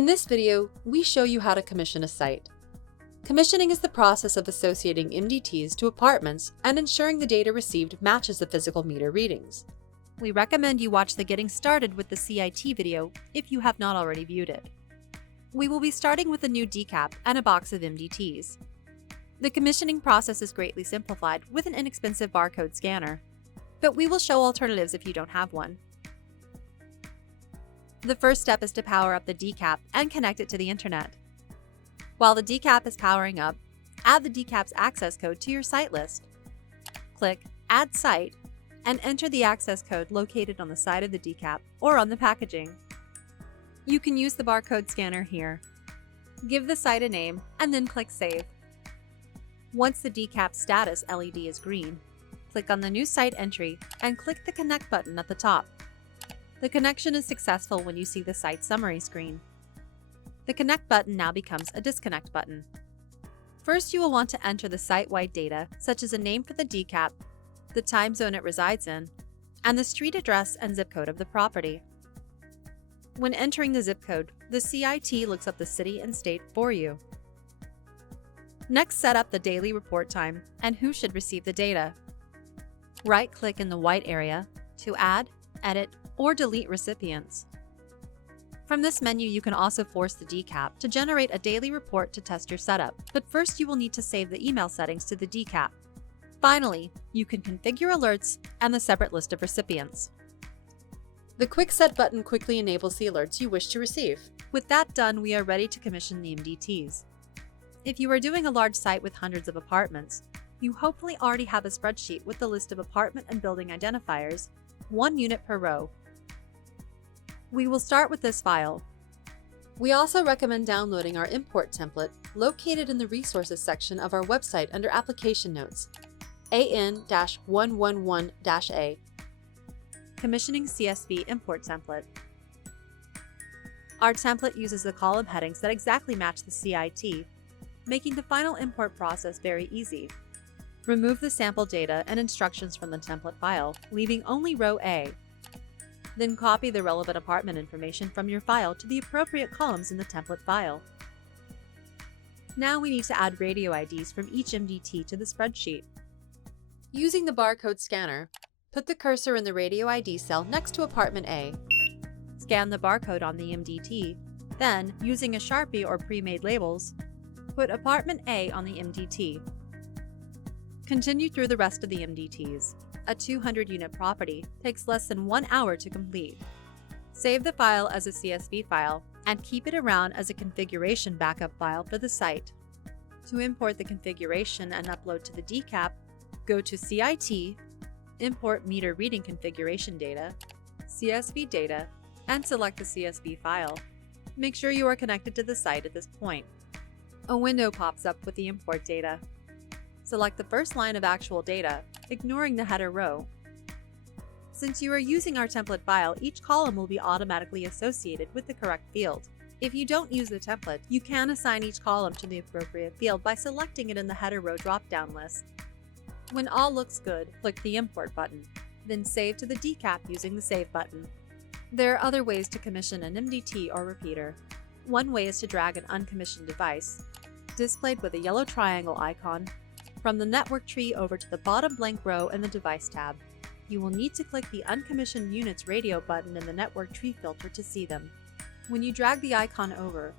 In this video, we show you how to commission a site. Commissioning is the process of associating MDTs to apartments and ensuring the data received matches the physical meter readings. We recommend you watch the Getting Started with the CIT video if you have not already viewed it. We will be starting with a new decap and a box of MDTs. The commissioning process is greatly simplified with an inexpensive barcode scanner, but we will show alternatives if you don't have one. The first step is to power up the decap and connect it to the internet. While the decap is powering up, add the decap's access code to your site list. Click Add Site and enter the access code located on the side of the decap or on the packaging. You can use the barcode scanner here. Give the site a name and then click Save. Once the decap status LED is green, click on the new site entry and click the Connect button at the top. The connection is successful when you see the site summary screen. The Connect button now becomes a Disconnect button. First, you will want to enter the site-wide data, such as a name for the decap, the time zone it resides in, and the street address and zip code of the property. When entering the zip code, the CIT looks up the city and state for you. Next, set up the daily report time and who should receive the data. Right-click in the white area to add, edit, or delete recipients. From this menu, you can also force the decap to generate a daily report to test your setup, but first you will need to save the email settings to the decap. Finally, you can configure alerts and the separate list of recipients. The Quick Set button quickly enables the alerts you wish to receive. With that done, we are ready to commission the MDTs. If you are doing a large site with hundreds of apartments, you hopefully already have a spreadsheet with the list of apartment and building identifiers, 1 unit per row. We will start with this file. We also recommend downloading our import template located in the Resources section of our website under Application Notes, AN-111-A. Commissioning CSV Import Template. Our template uses the column headings that exactly match the CIT, making the final import process very easy. Remove the sample data and instructions from the template file, leaving only row A. Then copy the relevant apartment information from your file to the appropriate columns in the template file. Now we need to add radio IDs from each MDT to the spreadsheet. Using the barcode scanner, put the cursor in the radio ID cell next to apartment A. Scan the barcode on the MDT, then, using a Sharpie or pre-made labels, put apartment A on the MDT. Continue through the rest of the MDTs. A 200-unit property takes less than 1 hour to complete. Save the file as a CSV file and keep it around as a configuration backup file for the site. To import the configuration and upload to the decap, go to CIT, Import Meter Reading Configuration Data, CSV Data, and select the CSV file. Make sure you are connected to the site at this point. A window pops up with the import data. Select the first line of actual data, ignoring the header row. Since you are using our template file, each column will be automatically associated with the correct field. If you don't use the template, you can assign each column to the appropriate field by selecting it in the header row drop-down list. When all looks good, click the Import button, then save to the decap using the Save button. There are other ways to commission an MDT or repeater. One way is to drag an uncommissioned device, displayed with a yellow triangle icon, from the network tree over to the bottom blank row in the Device tab. You will need to click the Uncommissioned Units radio button in the network tree filter to see them. When you drag the icon over,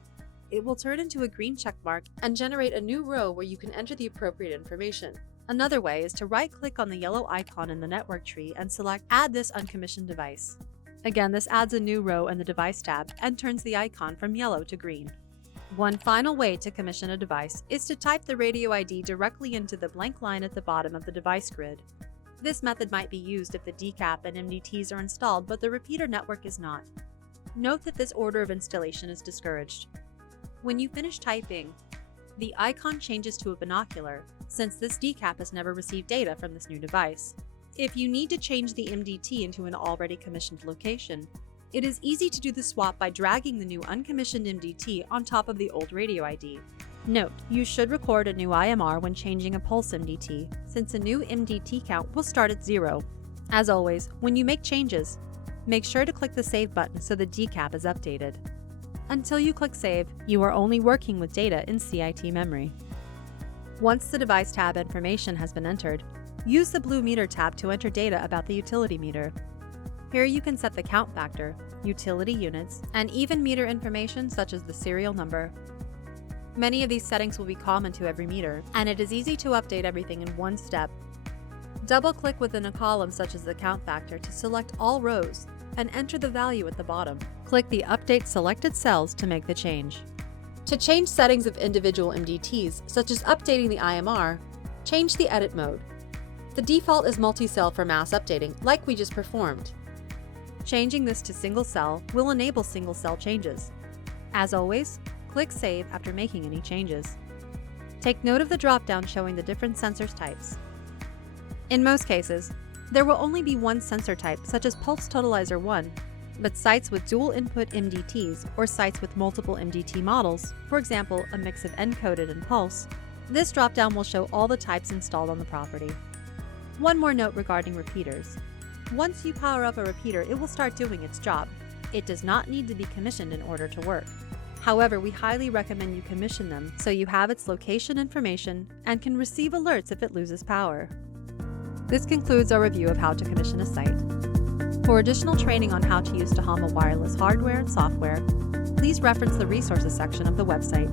it will turn into a green check mark and generate a new row where you can enter the appropriate information. Another way is to right-click on the yellow icon in the network tree and select Add this uncommissioned device. Again, this adds a new row in the Device tab and turns the icon from yellow to green. One final way to commission a device is to type the radio ID directly into the blank line at the bottom of the device grid. This method might be used if the decap and MDTs are installed but the repeater network is not. Note that this order of installation is discouraged. When you finish typing, the icon changes to a binocular, since this decap has never received data from this new device. If you need to change the MDT into an already commissioned location, it is easy to do the swap by dragging the new uncommissioned MDT on top of the old radio ID. Note, you should record a new IMR when changing a Pulse MDT, since a new MDT count will start at 0. As always, when you make changes, make sure to click the Save button so the decap is updated. Until you click Save, you are only working with data in CIT memory. Once the device tab information has been entered, use the blue Meter tab to enter data about the utility meter. Here you can set the count factor, utility units, and even meter information such as the serial number. Many of these settings will be common to every meter, and it is easy to update everything in one step. Double-click within a column such as the count factor to select all rows and enter the value at the bottom. Click the Update selected cells to make the change. To change settings of individual MDTs, such as updating the IMR, change the Edit mode. The default is multi-cell for mass updating, like we just performed. Changing this to single cell will enable single cell changes. As always, click Save after making any changes. Take note of the drop-down showing the different sensors types. In most cases, there will only be one sensor type, such as Pulse Totalizer 1, but sites with dual input MDTs or sites with multiple MDT models, for example, a mix of encoded and pulse, this drop-down will show all the types installed on the property. One more note regarding repeaters. Once you power up a repeater, it will start doing its job. It does not need to be commissioned in order to work. However, we highly recommend you commission them so you have its location information and can receive alerts if it loses power. This concludes our review of how to commission a site. For additional training on how to use Tehama wireless hardware and software, please reference the resources section of the website.